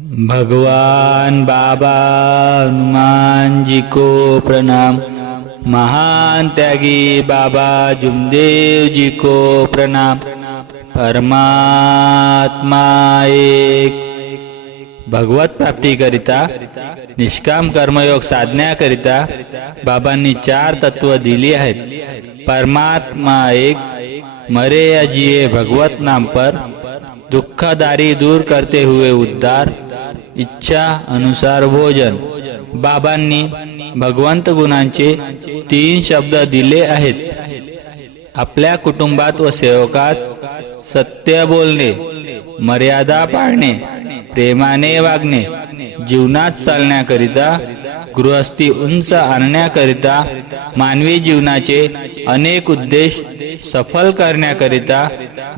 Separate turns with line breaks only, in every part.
भगवान बाबा हनुमान जी को प्रणाम। महान त्यागी बाबा जुमदेव जी को प्रणाम। परमात्मा एक। भगवत प्राप्तीकरिता निष्काम कर्मयोग साधण्याकरिता बाबांनी चार तत्व दिली आहेत। परमात्मा एक मरे या भगवत नाम पर दुखदारी दूर करते हुए उद्धार। इच्छा अनुसार भोजन. बाबांनी भगवंत गुणांचे तीन शब्द दिले आहेत. आपल्या कुटुंबात व सेवकात सत्य बोलणे मर्यादा पाळणे प्रेमाने वागणे जीवनात चालण्याकरिता गृहस्थी उंच आणण्याकरिता मानवी जीवनाचे अनेक उद्देश सफल करण्याकरिता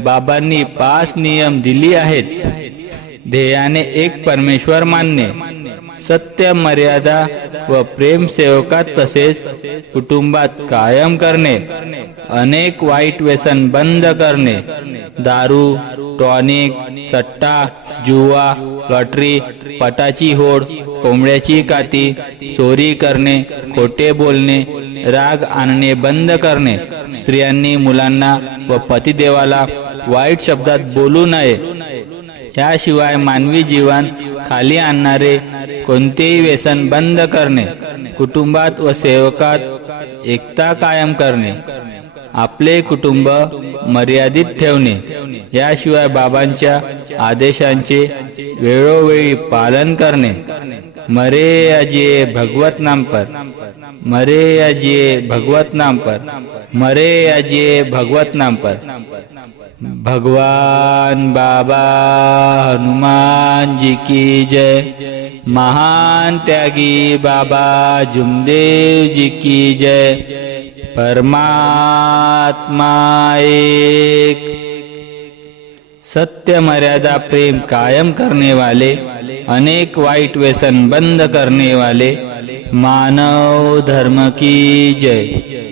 बाबांनी पाच नियम दिली आहेत. ध्येयाने एक परमेश्वर मानणे सत्य मर्यादा व प्रेम सेवकात तसेच कुटुंबात कायम करणे अनेक वाईट व्यसन बंद करणे दारू टॉनिक सट्टा जुवा लॉटरी पटाची होड कोंबड्याची काती चोरी करणे खोटे बोलणे राग आणणे बंद करणे स्त्रियांनी मुलांना व पतिदेवाला वाईट शब्दात बोलू नये याशिवाय मानवी जीवन खाली आणणारे कोणतेही व्यसन बंद करणे कुटुंबात व सेवकात एकता कायम करणे आपले कुटुंब मर्यादित ठेवणे. याशिवाय बाबांच्या आदेशांचे वेळोवेळी पालन करणे. मरे अजिये भगवत नाम पर. मरे अजिये भगवत नाम पर. मरे अजिये भगवत नाम पर. भगवान बाबा हनुमान जी की जय. महान त्यागी बाबा जुमदेव जी की जय. परमात्मा एक सत्य मर्यादा प्रेम कायम करने वाले, अनेक वाइट व्यसन बंद करने वाले, मानव धर्म की जय।